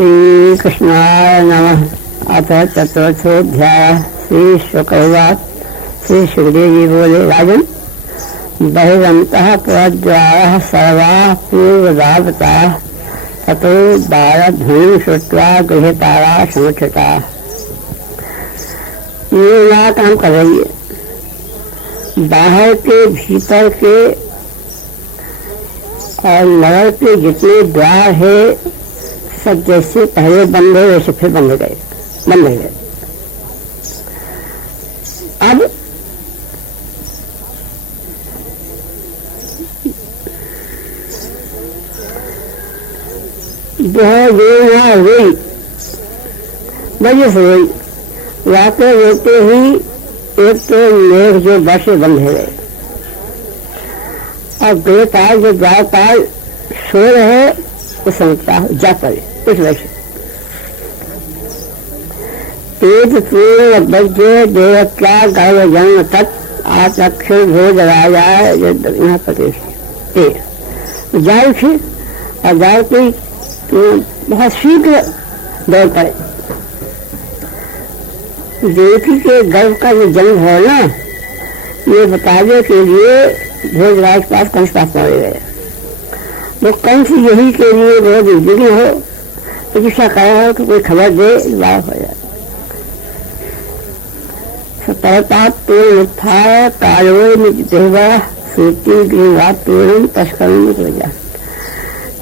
श्री कृष्णाय नमः। अथ चतुर्थोध्याय। श्री शुकवाच। श्री सुखदेव जी बोले, राजन, बहिरन्तः पुरद्वारः सर्वाः पूर्वदावताः ततो भारतध्वनिं श्रुत्वा गृहतारा समुत्थिता। ये ना काम कर रही है। बाहर के, भीतर के और नगर के जितने द्वार है सब जैसे पहले बंद है वैसे फिर बंद गए। अब हुई वजह से हुई वाक़ई होते ही एक तो मेघ जो वर्षे बंद हो गए और गृहपाल जो द्वारपाल सो रहे वो समझता जा पड़े उस वैसे तेज पूर्ण बज्य देवत्या गर्व जन्म तक आचक्षु भोज राजा यहाँ प्रदेश जा उठे और जा कोई तो बहुत शीघ्र दौड़ पड़े। देवकी के गर्भ का जो जन्म हो ना ये बताने के लिए भोजराज पास कंस पास पहुंच गए। वो कंस यही के लिए बहुत उद्योगी हो प्रतीक्षा कर रहा हो कि कोई खबर दे लाभ हो जाए।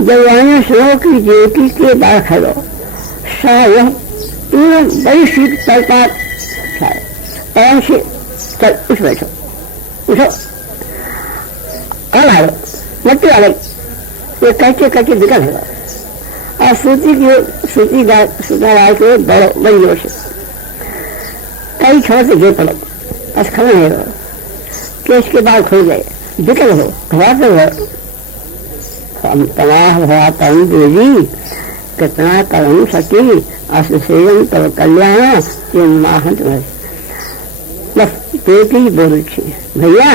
जब वहां सुनो की देवकी के बाहर खड़ो यह बड़ी शीत तरपात पैर से चल उठ बैठो, उठो और हारो मट्टी आ गई। ये कहते कहते निकल गया और सूती गाय के बड़ी जोर से कई छोर से गिर पड़े। बस खबर नहीं हो केस के बाल खुल गए। निकल हो घबराते हो हम तबाह हुआ तरुण देवी कितना करुण सकी असेजन तब कल्याण के माहंत बस बेटी बोल थी भैया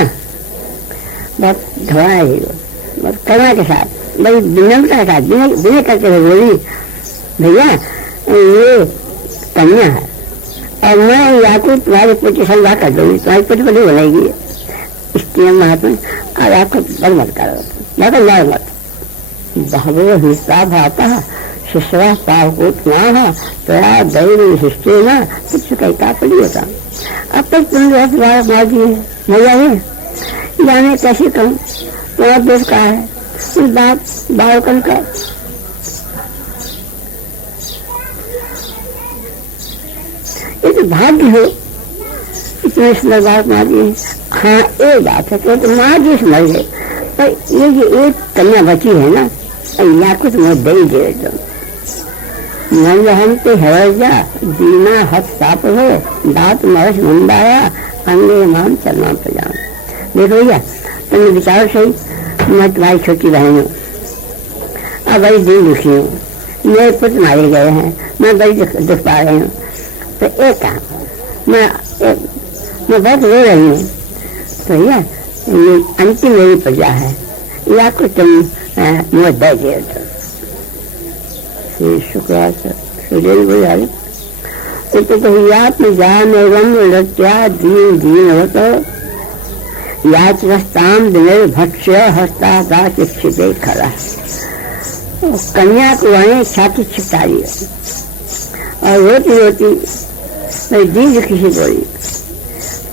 बहुत घबराए बस करुणा के साथ बड़ी विनम्रता के साथ विनय करके बोली, भैया ये कन्या है और मैं याकूब तुम्हारे पुत्र से विवाह कर दूंगी, तुम्हारी पुत्र बड़ी बोलेगी इसलिए महात्मा और आपको बल मत करो मत बहवो हिस्सा भाता शिष्वा पावकोत्ना तया दैव शिष्टे न कुछ कहता पड़ी होता। अब तक तुम मार दिए भैया है जाने कैसे कहूँ तुम्हारा दोष कहा है इस बात बालकन का। ये तो भाग्य हो इतने सुंदर बात मार दी। हाँ एक बात है तो माँ जी समझ गए पर ये जो एक कन्या बची है ना या कुछ मैं दे दे हम पे हरजा दीना हथ साप हो दांत मरस मुंडाया अंगे मान चलना प्रजान। देखो भैया तुमने विचार सही मैं तुम्हारी छोटी बहन हूँ अब बड़ी दिल दुखी हूँ, मेरे पुत्र मारे गए हैं, मैं बड़ी दुख पा रही हूँ। तो एक काम मैं बहुत रो रही हूँ तो भैया ये अंतिम मेरी प्रजा है या कुछ तुम मुझे दे दे। श्री शुक्राचार्य बोले तो कहियात्म जान एवं लज्जा दीन दीन हो तो याचरस्ताम दिने भक्ष्य हस्ता चिक्षिते खड़ा। कन्या को वहीं छाती छिपटा लिया और रोती रोती मेरी दीन किसी बोली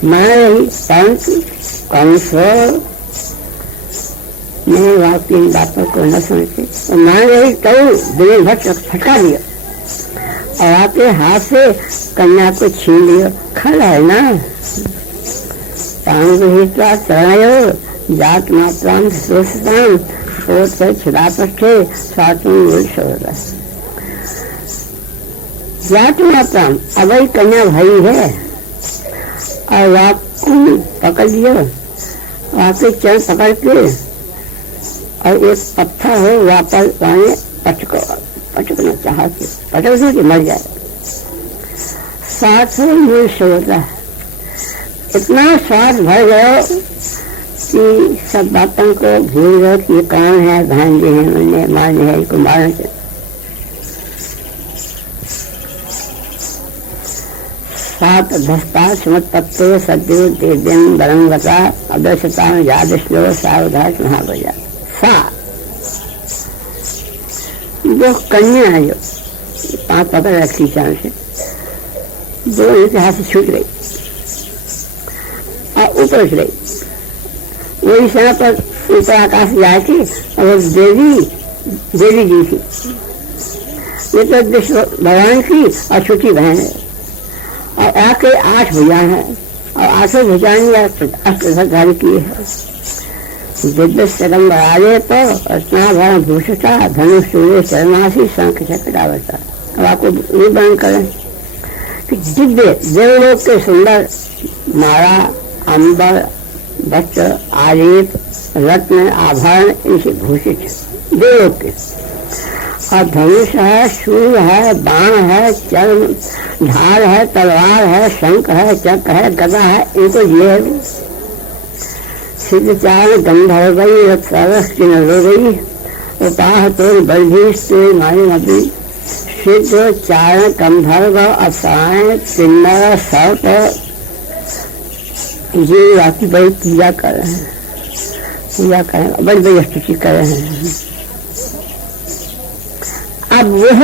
माँ रही परंतु कंस मैं वाकई इन बातों को न समझते तो मान रही तो दिन भर फटका दिया और आपके हाथ से कन्या को छीन लिया। खड़ा है ना पांगुहिता चढ़ायो जात मात्राम सोचताम सोच से छिड़ा पट्टे स्वातुल सोच जात मात्राम अवई कन्या भाई है और वाकु पकड़ लियो वाकई चरण पकड़ के और एक पत्थर हो वापस पटकना चाह के पटक के मर जाए। साथ ये सोचा इतना श्वास भर गया कि सब बातों को भूल गए कि ये कौन है, भांजे हैं, मैंने मारने है, इनको मारना चाहिए। सात धस्ता सुमतत्व सद्यो देव्यम बरंगता अदर्शता यादश्लो सावधान महाबजा। सा जो कन्या है, जो 5 पकड़ रखी चांद से, दो इनके हाथ से छूट गई और ऊपर उठ गई। वही समय पर ऊपर आकाश जाए थी और देवी जी थी। ये तो विष्णु भगवान की और छोटी बहन है और आके 8 भुजा है और 8 भुजाएं अष्टधारी की है। दिव्य शरम बराजे पर रत्नाभरण भूषता धनुष सूर्य शरणासी शंख चक्रावता। अब आपको ये वर्णन करें कि दिव्य देवलोक के सुंदर माला, अंबर, वस्त्र, आलेप, रत्न, आभरण इनसे भूषित देवलोक के। और धनुष है, सूर्य है, बाण है, चर्म ढाल है, तलवार है, शंख है, चक्र है, गदा है, इनको ये है। सिद्ध चार गंधर्व गई रत्सारस की नजर गई उपाह तो बलभीष मारी नदी। सिद्ध चार गंधर्व अप्सराएं किन्नर सर्प ये रात बड़ी पूजा कर रहे हैं, बड़ी बड़ी स्तुति कर रहे हैं। अब वह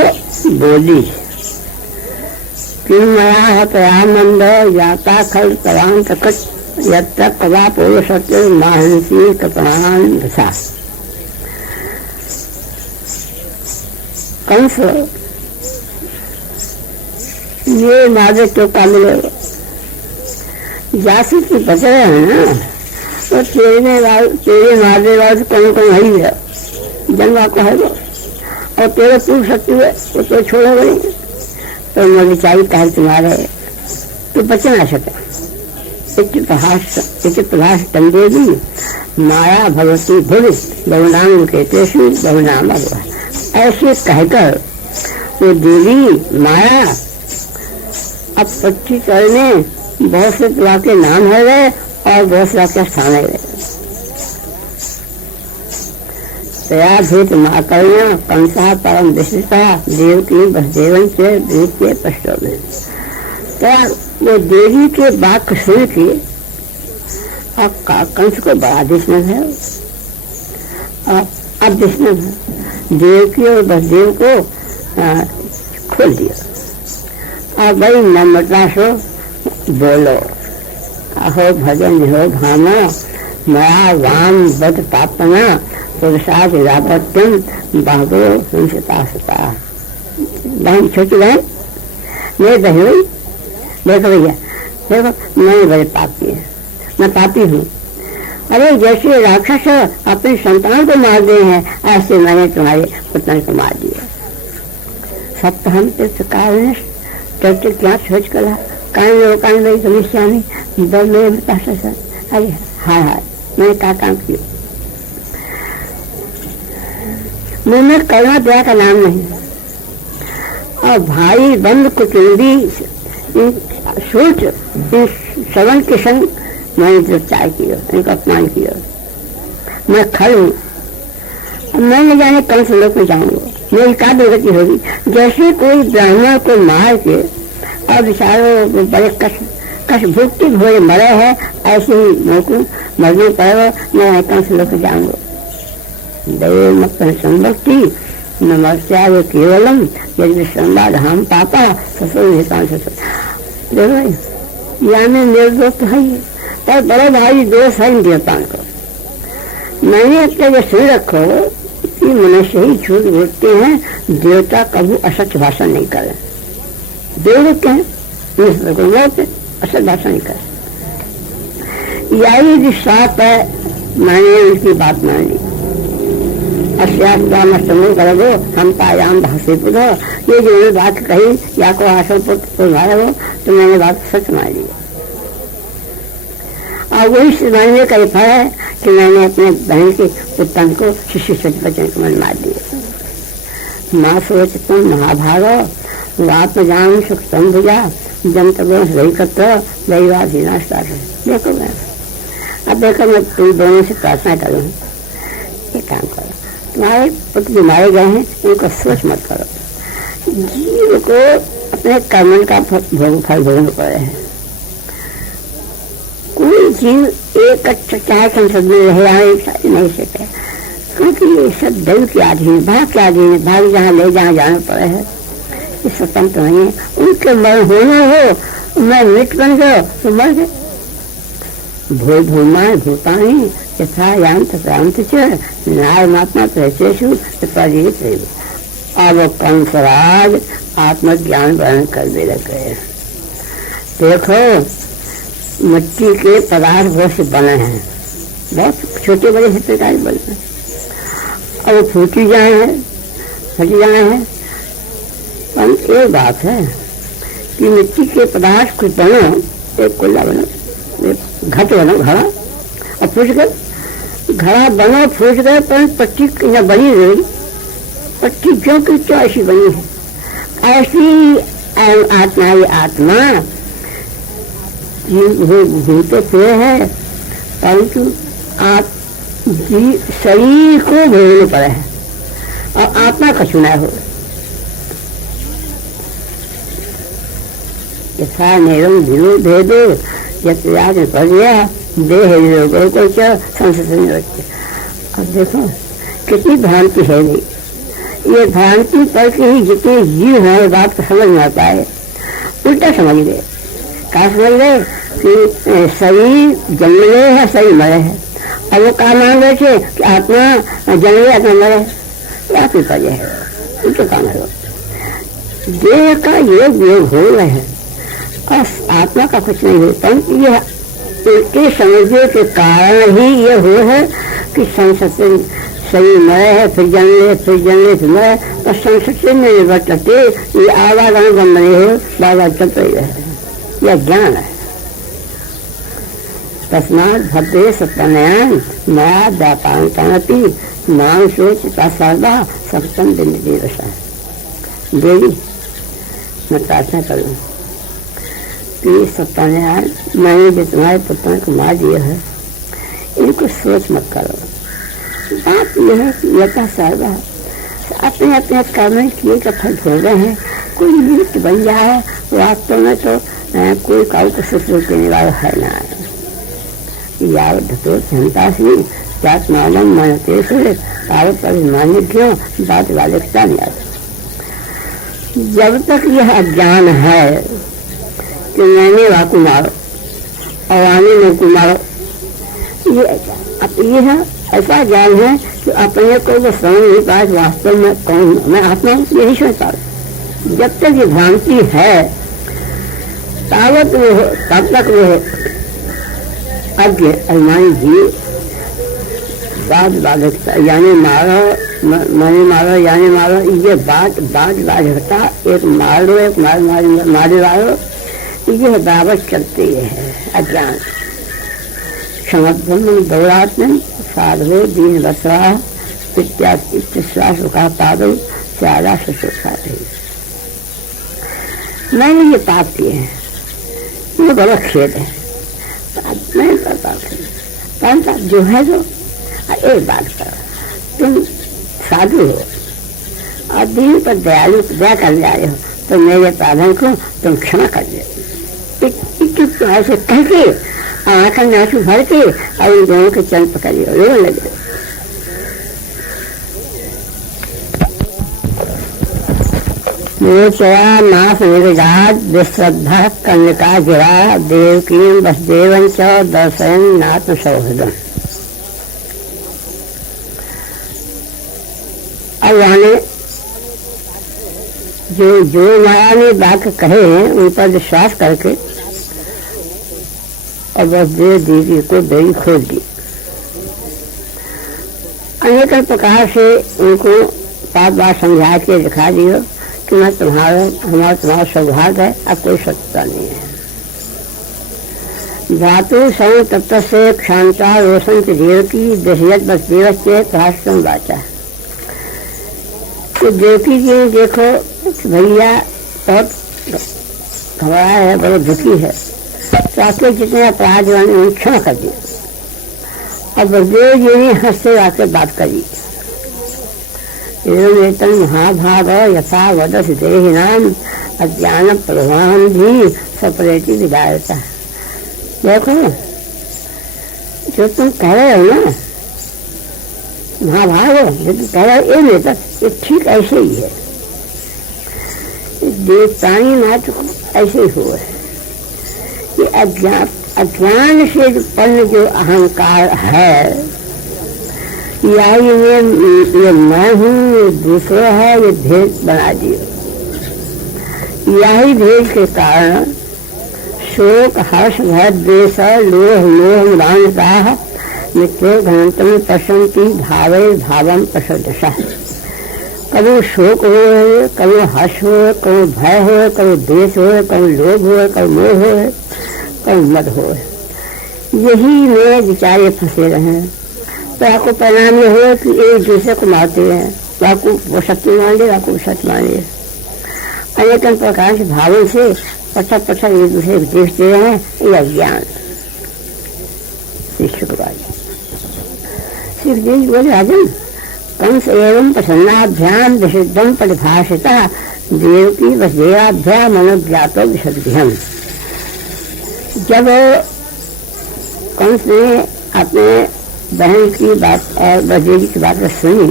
बोली कि मया प्रयानंद याता खल तवांत कट यत्र कदा पुरुषत्व महंसी कपणान दशा। कंस ये माधे तो का मिलेगा जासूस की बच रहे हैं ना, तो तेरे माधे वाले कौन कौन है जनवा को है वो, और तेरे पुरुष शत्रु है वो तो छोड़े गए। तो मुझे चाहिए कहा तुम्हारे तो बच ना सके। प्रभाष तंदेवी माया भगवती भूल बहुनाम के तेषु बहुनाम। ऐसे कहकर वो देवी माया अब 25 करने बहुत से प्रभा के नाम है गए और बहुत से आपके स्थान है गए। तया भेद माँ कन्या कंसा परम विशिष्टा देव की वसुदेवन से दूध के पश्चो में। वो देवी के बात सुन के कंस को बड़ा दुश्मन है। अब दुश्मन है देव की और वसुदेव को खोल दिया। अब बड़ी नम्रता से बोलो अहो भजन हो भामा मया वाम बद पापना पुरुषाद रापत्यम बाबो हिंसता सता। बहन छोटी बहन मेरी बहन देखो भैया देखो मैं बड़े पापी है, मैं पापी हूँ। अरे जैसे राक्षस अपने संतान को मार दिए हैं ऐसे मैंने तुम्हारे पुत्र को मार दिया। सप्त हम तीर्थ कारण क्या सोच कर कान मेरी समस्या में मेरे बता सर। अरे हाय हाय मैंने क्या काम किया। मुँह में करुणा दया का नाम नहीं और भाई बंद कुटुंबी सोच श्रवण के संग मैंने गिरफ्तार किया, इनका अपमान किया। मैं खल हूँ, मैं न जाने कौन से लोग में जाऊंगा, मेरी क्या दुर्गति होगी। जैसे कोई ब्राह्मण को मार के और बेचारों बड़े कष्ट भुगते हुए मरे है ऐसे ही मेरे को मरने पड़ेगा। मैं कौन से लोग में जाऊंगा। देव मत संभक्ति नमस्या वो केवलम यदि संवाद हम पापा ससुर ससुर। देखो यानी मेरे दोस्त है पर बड़े भाई दोस्त है देवताओं को। मैंने अपने ये सुन रखो कि मनुष्य ही झूठ बोलते हैं, देवता कभी असत्य भाषण नहीं करे। देव क्या असत्य भाषण नहीं करे। यही साफ है, मैंने उनकी बात मानी। अश्याम करोगो हम पायाम भाषे पुरो। ये जो बात कही या को आसन पुत्र हो तो मैंने बात सच मान ली। और वही मानने का फल है कि मैंने अपने बहन के उत्तम को शिष्य बचन को मन मार दिया। माँ सोच तुम महाभारो आत्मजान सुख संभुजा जनतगो रही कत्र दैवाधीनाश। देखो मैं अब देखो मैं तुम दोनों से प्रार्थना करूँ, ये काम करो। तुम्हारे पुत्र जो मारे गए हैं उनको सोच मत करो। जीव को अपने अपने कर्म का फल भोगना पड़े है। कोई जीव एक चाहे संसद में रहे नहीं सकते, क्योंकि ये सब दैव के अधीन, भाग के अधीन, भाग जहाँ ले जहाँ जाना पड़े है, ये स्वतंत्र नहीं है। उनके मर होना हो, मैं मृत बन गया तो मर गए। भूल भूमा भूतानी यथा यांत प्रांत च नाय महात्मा प्रचेशु परिजित। अब कंसराज आत्मज्ञान वर्णन कर दे लगे। देखो मिट्टी के पदार्थ बहुत से बने हैं, बहुत छोटे बड़े से प्रकार बने हैं, अब फूटी जाए हैं, फट जाए हैं। पर एक बात है कि मिट्टी के पदार्थ कुछ बनो, एक कोयला बनो, एक घट बनो, घड़ा, अब फूट गए, घड़ा बनो फूट गए, पर पट्टी बनी रही, पट्टी जो की तो ऐसी बनी है। ऐसी आत्मा, ये आत्मा भूते पे है, परंतु आप शरीर को भोगने पड़े है और आत्मा का चुना हो। यथा नेरम धिरो भेदो यद पड़ गया देह लोगों को क्या संस्कृत रखते। अब देखो कितनी भ्रांति है नहीं, ये भ्रांति पर के ही जितने जीव हैं बात को समझ में आता है, उल्टा समझ गए। क्या समझ गए कि शरीर जंगले है, शरीर मरे है, और वो क्या मान रहे थे कि आत्मा जंगले आत्मा मरे, क्या फिर वजह है, उनके काम है। देह का योग योग हो रहे हैं और आत्मा का कुछ नहीं होता। ये उनके समझने के कारण ही ये हो है कि संसद शरीर मरे है, फिर जंगले, फिर जंगले से मरे, तो संसद में बटते ये आवागमन बन रहे हो, बाबा चलते रहे, यह ज्ञान है। तस्मात् भद्रे सत्यनयन नया व्यापारपी मान सोच का सर्वा सप्तम दिन दिवस है। देवी मैं प्रार्थना करूँ कि सत्यनारायण, मैंने जो तुम्हारे पुत्रों को मार दिया है, इनको सोच मत करो। बात यह है कि यथा सर्वा अपने अपने कर्म किए का फल भोग रहे हैं। कोई निमित्त बन जाए वास्तव में तो कोई काउ को सुख देने वाला है ना। यावत जनताश्री जात मानव मानते तावत अभिमानी क्यों बात वालिकता नहीं आती। जब तक यह अज्ञान है कि मैंने वाकु मारो और आने में को मारो, ये ऐसा ज्ञान है कि अपने को जो समझ नहीं पाए वास्तव में कौन मैं आत्मा हूँ, यही समझ पा रहा। जब तक ये भ्रांति है तावत वो हो, तब तक वो अज्ञ अभिमानी जीव बात बाधकता, यानी मारो मैंने मारो यानी मारो, ये बात बाधकता, एक मार लो एक मारे वालो, ये बराबर चलती है अज्ञान। क्षमत्म दौरात्म साधो दीन बसवा विश्वास का पादो चारा सुखा। मैंने ये पाप किए हैं, ये बड़ा खेद है, मैं करता जो है तो एक बात करो, तुम साधु हो और दीन पर दयालु दया कर रहे हो, तो मेरे प्राधन को तुम क्षमा कर दे। ऐसे कह के आंखों में आंसू भर के और उन दोनों के चरण पकड़िए, रो लगे। मोचया नाथ निर्गाद विश्रद्धा कन्यका गिरा देवकी वसुदेवन च दर्शन नाथ सौहृदम। अब यानी जो माया ने वाक्य कहे उन पर विश्वास करके और वसुदेव देवी को देवी खोज दी। अनेक प्रकार से उनको बात बात समझा के दिखा दिया कि मैं तुम्हारा सौभाग्य है, अब कोई सत्यता नहीं है। धातु सौ तत्व से क्षांता रोशन देव की दशरथ वसुदेव से प्राश्रम बाचा। तो देवकी जी देखो भैया बहुत घबराया है, बहुत दुखी है, तो आपके जितने अपराध उन्हें क्षमा कर दिया। और वसुदेव जी ने हंसते आके बात करी, महाभाव यथा वदस देहि नाम अज्ञान प्रवाहम भी सपरेटी विदायता। देखो जो तुम कह रहे हो ना महाभारत, जो तुम कह रहे हो ये नेता, ये ठीक ऐसे ही है। देवतानी मात्र ऐसे ही हुआ है। ये अज्ञान से जो पन्न जो अहंकार है, ये मैं हूँ, ये दूसरा है, ये भेद बना दिया। यही भेद के कारण शोक हर्ष भय द्वेष लोह मोह मदान्यता नित्यो घनतम पश्यन्ति भावे भावम प्रसदशः। कभी शोक हो, कभी हर्ष हो, कभी भय हो, कभी द्वेष हो, कभी लोभ हो, कभी मोह हो, कभी मद हो, यही में बेचारे फंसे रहे। तो आपको परिणाम ये हो कि एक दूसरे को मारते हैं, वाकु वो सत्य मान ले, वाकु सत्य मान ले। अनेक प्रकार के भावों से पछा पछा एक दूसरे को देखते रहे, ये अज्ञान। सुखदेव बोले राजन, कंस एवं प्रसन्नाभ्याम विशुद्धम परिभाषिता देवकी वसुदेवाभ्याम मनोज्ञातो विशुद्धिम। जब कंस ने अपने बहन की बात और वसुदेव की बात सुनी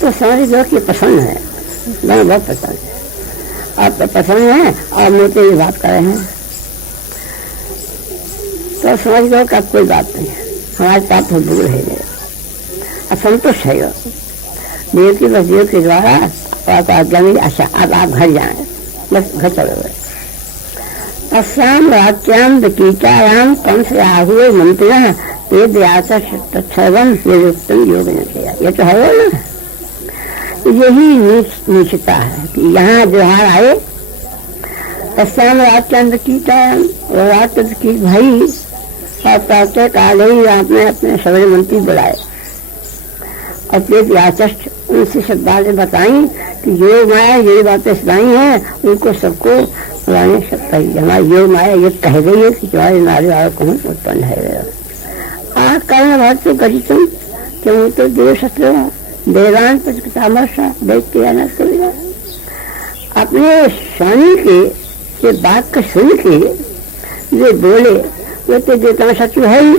तो समझ लो कि प्रसन्न है, मैं बहुत प्रसन्न है, आप तो प्रसन्न है और मुझे ये बात कर रहे हैं, तो समझ लो कि अब कोई बात नहीं है, हमारे पाप तो दूर है, असंतुष्ट है। देव की वसुदेव के द्वारा आप आज्ञा में, अच्छा अब आप घर जाए, बस घर चले गए। अस्याम वाक्याम कीटायाम कंस राहुए मंत्रिण वेद सर्वम निरुक्तम योग न किया। ये तो है ना, यही नीचता है कि यहाँ जोहार आए। अस्याम वाक्याम कीटायाम, वाक्य की भाई और प्रातः काल ही आपने अपने सभी मंत्री बुलाए और फिर व्याचष्ट उनसे सब बातें बताई कि योग माया ये बातें सुनाई हैं, उनको सबको उन्होंने सब कही। हमारी योग माया ये कह गई है कि तुम्हारे नारी वाले कौन उत्पन्न है। आ कारण भारत से गठितम क्यों तो देव शत्रु देवान पचमर्षा देखते आना कविता। अपने स्वामी के बात को सुन के वे बोले, वो तो देवता शत्रु है ही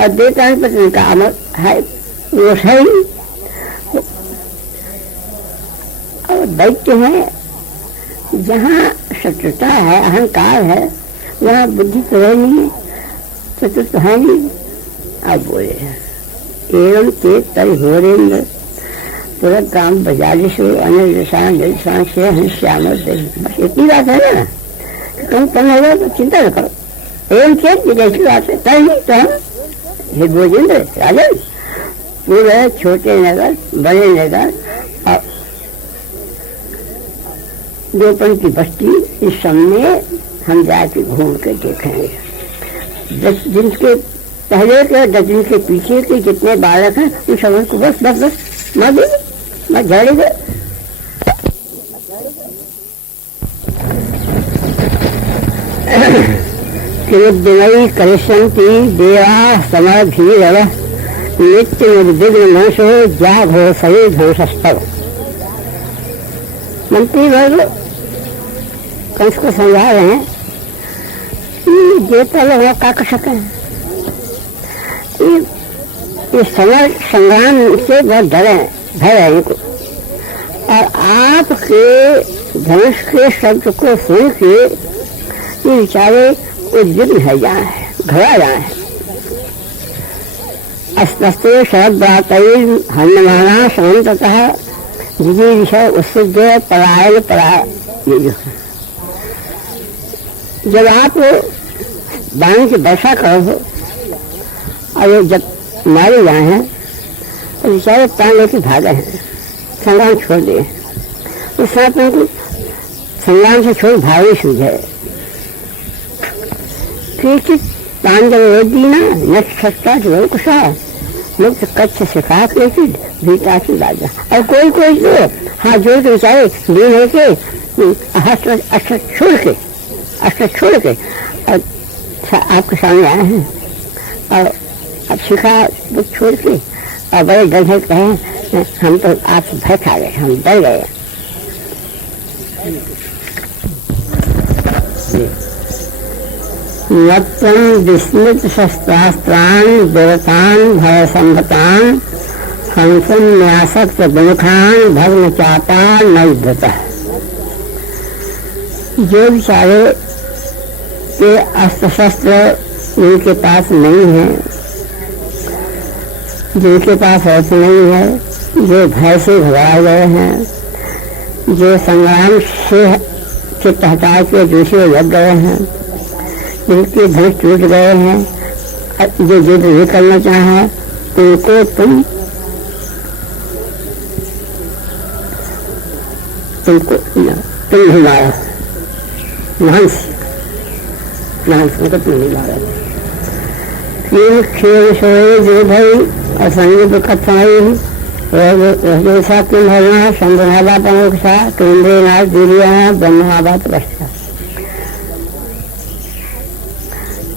और देवता पत्नी का अमर है, वो है ही। और दैत्य है, जहाँ शत्रुता है, अहंकार है, वहाँ बुद्धि तो है नहीं, शत्रु तो है नहीं। अब बोले एवं चेत तरी होरेंद्र पूरा काम बजारिशु अनिर्देशान निर्देशान से हंश्याम। बस इतनी बात है ना, तुम होगा तो चिंता न करो। एवं चेत जैसी बात है तभी तो हम हे भोजेंद्र राजन पूरे छोटे नगर बड़े नगर और दोपन की बस्ती इस समय हम जाके घूम के देखेंगे। 10 दिन के पहले के 10 दिन के पीछे के जितने बालक हैं उन सब को बस बस बस मार देंगे, मैं झाड़ेगा। किरुद्दिनई करिष्यन्ति देवा समभिरव नित्य निर्विघ्न मनसो जाघो सये ध्वंसस्तव। मंत्री वर्ग कंस को समझा रहे हैं कि देवता लोग क्या कर सके, ये समय संग्राम से बहुत डरे भय है इनको, और आपके धनुष के शब्द को सुन के ये बेचारे उद्विग्न है जाए, घबरा जाए। अस्पष्टे शब्द हनुमाना शांततः जिजी विषय उत्सुद्ध परायण पराय। ये जो है जब आप बाण की वर्षा करो और ये जब मारे जाए हैं तो बेचारे प्राण लेके भागे हैं, संग्राम छोड़ दिए। उस साथ उनको संग्राम से छोड़ भावे सूझे। प्राण जब रोक दी ना नष्टा जो कुशा मुक्त कच्छ सिखा के भीता से राजा। और कोई कोई तो हाथ जोड़ के बेचारे दिन होके अस्त्र छोड़ के और आपके सामने आए हैं और अब शिखा बुक छोड़ के और बड़े डर से कहे हम तो आप भय खा गए, हम डर गए। नत्यं विस्मृत शस्त्रास्त्रान् देवतान् भय संभतान् हंसं न्यासक्त विमुखान् भग्न चापान् न युद्धतः। जो बेचारे के अस्त्र शस्त्र उनके पास नहीं है, जिनके पास अर्थ नहीं है, जो भय से घबराए गए हैं, जो संग्राम से चित्त हटा के दूसरे लग गए हैं, जिनके धनुष टूट गए हैं, जो युद्ध नहीं करना चाहे, उनको तुम नहीं मारा, उनको तुम नहीं मारा। फिर खेल सोए जो भाई असंग कथाई जैसा तुम भरना संभनावा प्रमुख सा केंद्रीय नाथ दिव्या ब्रह्माबाद वर्षा।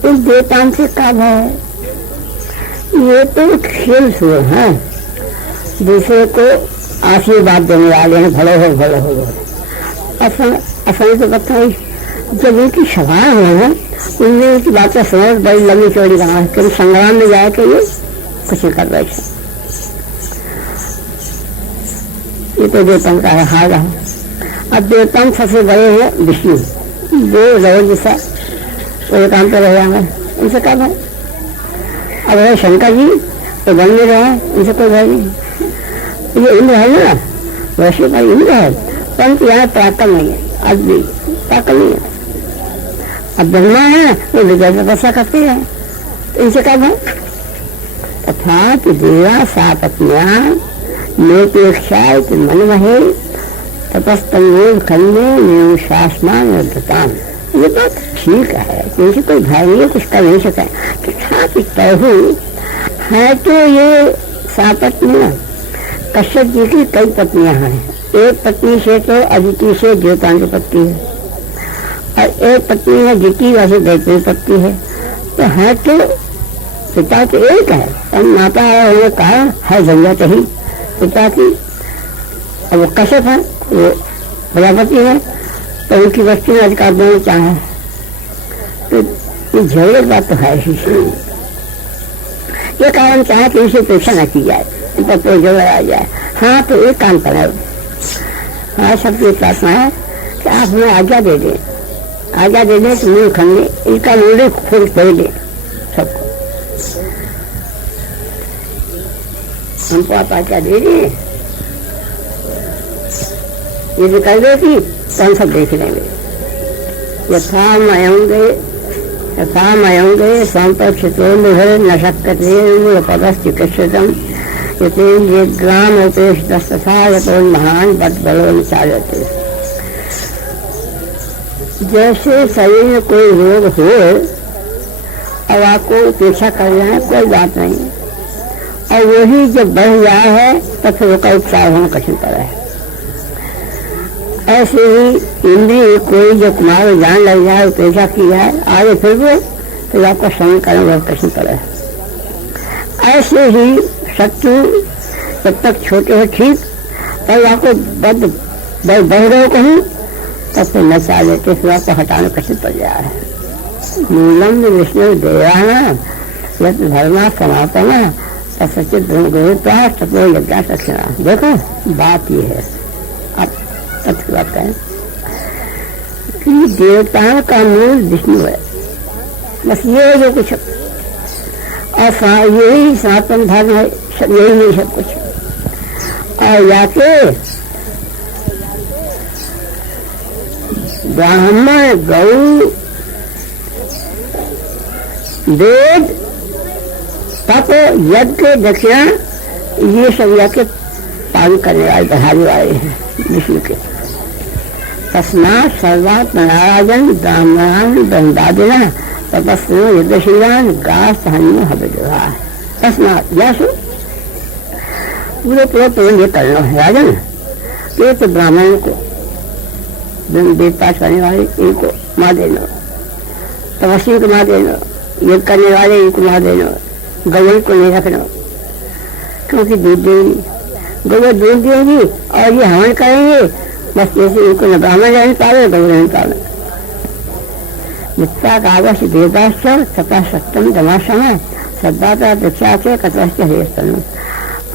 इस देवतान से का भाव है? ये तो खेल शुरू है, दूसरे को आशीर्वाद देने वाले हैं, भलो हो भलो हो। असंग तो कथाई जब उनकी सभा है उनने उनकी बातें समझ बड़ी लंबी चौड़ी बना है, कभी संग्राम में जाए के ये कुछ नहीं कर रहे थे। ये तो देवतान का हाल है। अब देवतान सबसे बड़े हैं विष्णु, वो रहो जैसा वो काम पर रह जाएंगे, उनसे क्या भाई। अब है शंकर जी तो बन में रहे, उनसे कोई भय नहीं। ये इंद्र है ना, वैसे भाई इंद्र है, परंतु यहाँ ताकत नहीं है, आज भी ताकत नहीं है। अब ब्रह्मा है वो विजय तपस्या करते हैं, तो इनसे क्या भाई। तथा कि देवा सा पत्निया निरपेक्षा मन वहे तपस्तंगोल खंडे शासमान वर्धतान। ये बात ठीक है, इनसे कोई भय नहीं, कुछ कर नहीं सके। तथा है तो ये सा पत्नियां कश्यप जी की कई पत्नियां हैं। एक पत्नी से तो अदिति से देवतान की पत्नी है, और एक पत्नी है जिति वैसे दैत्य पत्नी है। तो है तो पिता तो एक है, और माता है कहा है झंझट ही पिता की। अब वो कश्यप है, वो प्रजापति है, तो उनकी वस्तु में अधिकार देना चाहे, तो ये झगड़े बात तो है ही। ये कारण चाहे कि उसे परीक्षा न की जाए, इन पर कोई झगड़ा आ जाए। हाँ तो एक काम करें, हाँ सबकी प्रार्थना है कि आप हमें आज्ञा दे दें, आज्ञा दे दें तो मूल खंडे इनका मूल्य खोल कर दे सबको। हमको आप आज्ञा दे दें, ये जो कर देगी तो हम सब देख लेंगे। यथा मयंगे संपक्षितो न शक्यते पदश्चिकित्सितम् ये ग्राम उपेश दस्तथा यतो महान बदबलो निचालते। जैसे शरीर में कोई रोग हो अब आपको उपेक्षा कर जाए कोई बात नहीं, और वही जब बढ़ गया है तो फिर उसका उपचार होना कठिन पड़ा है। ऐसे ही इंद्रिय कोई जो कुमार जान लग जाए, उपेक्षा की जाए, आगे फिर आपको सहन करना बहुत कठिन पड़ा है। ऐसे ही शत्रु जब तक छोटे हो ठीक, तब आपको बढ़ गए कहीं तब फिर न चाह लेते, फिर आपको हटाना कठिन पड़ जाए है। मूलम विष्णु देवाना यत धर्मा समापना सचित गुरुता तपो यज्ञा सक्षणा। देखो बात ये है, आप तथ्य बात कहें कि देवताओं का मूल विष्णु है, बस ये जो कुछ और यही सनातन धर्म है, यही नहीं सब कुछ। और या के ब्राह्मण गौ वेद तप यज्ञ दक्षिणा ये सब या के पालन करने वाले बढ़ाने वाले हैं विष्णु के। तस्मात् सर्वात् नारायण ब्राह्मणान दंडादिना तपस्या युद्धशीलान गास हन्य हविर्वा। तस्मात् यशु पूरे ये करना है राजन, ये तो ब्राह्मण को वेद पाठ करने वाले इनको मार देना, तपस्वी को मार देना, यज्ञ करने वाले इनको मार देना, गौ को नहीं रखना, क्योंकि दूध देंगी, गौ दूध देंगी और ये हवन करेंगे बस जैसे उनको न ब्राह्मण नहीं पावे गौ नहीं पावे। मिथ्या कागज वेदाश्च तथा सत्यम दमाशम सद्दाता दीक्षा से कथाश्च हेस्तन।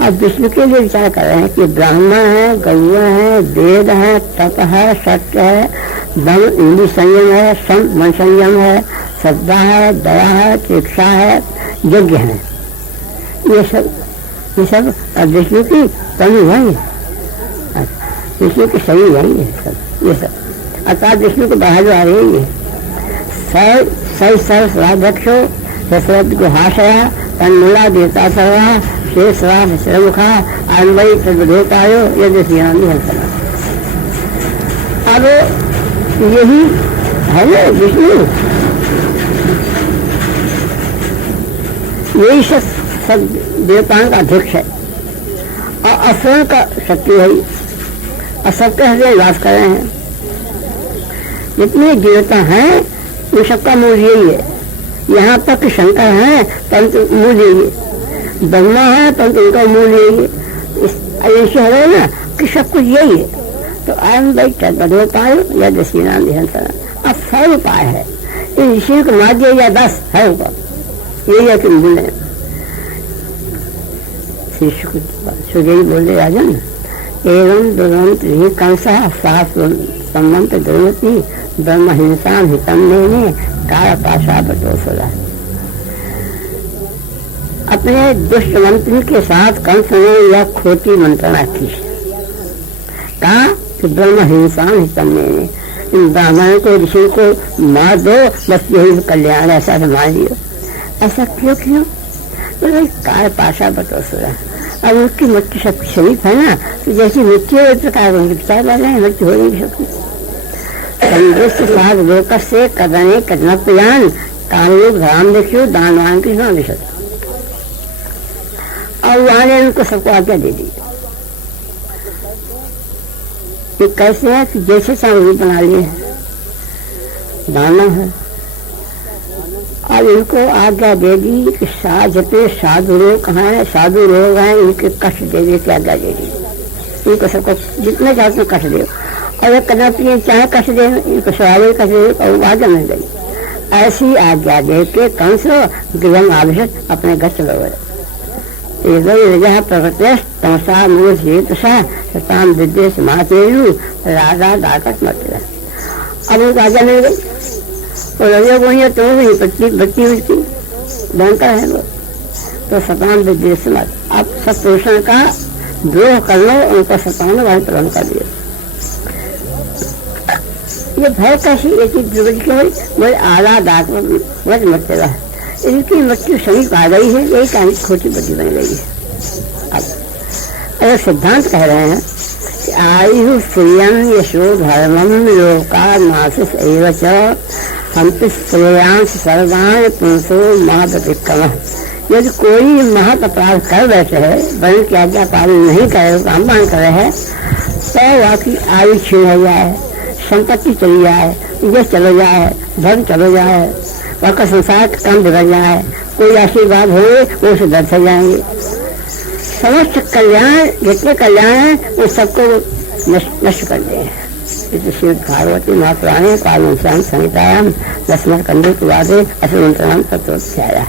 अब विष्णु के लिए विचार कर रहे हैं कि ब्राह्मण है, गौ है, वेद है, तप है, सत्य है, दम इंद्रिय संयम है, सम मन संयम है, श्रद्धा है, दया है, दीक्षा है, यज्ञ है। ये सब विष्णु की कमी है, विष्णु की सही है ये सब अर्थात विष्णु को बढ़ा जो आ रही है। सही सर्वराध्यक्षो शरद गुहाशया तन्मूला देवता सर्वा शेषराज श्रमुखा अन्वयी सर्वदेवतायो यदि श्रीरामी हंसना। अब यही है ना विष्णु, यही सब देवताओं का अध्यक्ष है और असुर का शक्ति है और सबके हृदय वास कर रहे हैं। जितने देवता हैं उन सबका मूल यही है। यहाँ तक शंकर है परंतु मूल यही है, ब्रह्मा है परंतु उनका मूल यही है। ऐसे है ना कि सब कुछ यही है। तो आयम भाई बदो पायो या दसी नाम हंसना। अब 100 उपाय है, इन ऋषि को मार दिया या 10 है उपाय, यही है कि बोले सुजय बोले राजन एवं दुर्वंत कंसा सात संबंध दुर्मति ब्रह्म हिंसा हितम ने काल पाशा बटोसला। अपने दुष्ट मंत्री के साथ कंस ने यह खोटी मंत्रणा की, कहा कि ब्रह्म हिंसा हितम ने इन ब्राह्मणों को ऋषि को मार दो, बस यही कल्याण ऐसा मान लियो। ऐसा क्यों क्यों? तो काल पाशा बटोसला। अब उसकी मृत्यु सबकी शरीफ है ना, तो जैसी मृत्यु है उस प्रकार उनकी विचार कर रहे हैं, मृत्यु हो रही सबकी। साध लोक से कदने कदनप्रियान कामरूप धाम देखियो दानवान की विशद। और वहां ने उनको सबको आज्ञा दे दी। ये कैसे है कि जैसे सामग्री बना लिए दानव है। अब इनको आज्ञा दे दी कि जितने साधु लोग कहाँ है, साधु लोग हैं, इनके कष्ट दे दी की आज्ञा दे दी। इनको सबको जितने चाहते कष्ट दे, और एक कदापि चाहे कष्ट दे, इनको सवाल कष्ट दे और आज्ञा मिल गई। ऐसी आज्ञा दे के कंस गृह आवश्यक अपने घर चलो गए। प्रकृत तमसा मूर्ताम विद्वेश महातेरु राजा डाकट मत। अब उनको आज्ञा मिल गई तो रजोगुणी तो भी बच्ची उठती भयंकर है वो, तो सतान विद्वेश मत। अब सब पुरुषों का द्रोह कर लो, उनको सतान वहीं प्रदान कर दिया। ये भय कैसी एक दुर्गति क्यों हुई? बोले आला दाग मत मरते रहा, इनकी मृत्यु समीप आ गई है, यही कहानी खोटी बड़ी बन गई है। अब सिद्धांत कह रहे हैं कि आयु श्रियम यशो धर्मम लोका नासिस एवं हम श्रेयांश सर्वान पुंसो महाप्रतिक्रम। यदि कोई महत अपराध कर बैठे है, वर्ण की आज्ञा पालन नहीं करे, काम कर रहे हैं, तो वह की आयु छीन हो जाए, संपत्ति चली जाए, यश चलो जाए, धर्म चलो जाए, वह का संसार काम बिगड़ जाए, कोई आशीर्वाद हो वो उसे दर्द हो जाएंगे। समस्त कल्याण जितने कल्याण है वो सबको नष्ट कर दे। श्री भागवती महापुराणे पालनश्याम संहितायाम 10 खंडे वादे असुरंतराम तत्वोध्याय।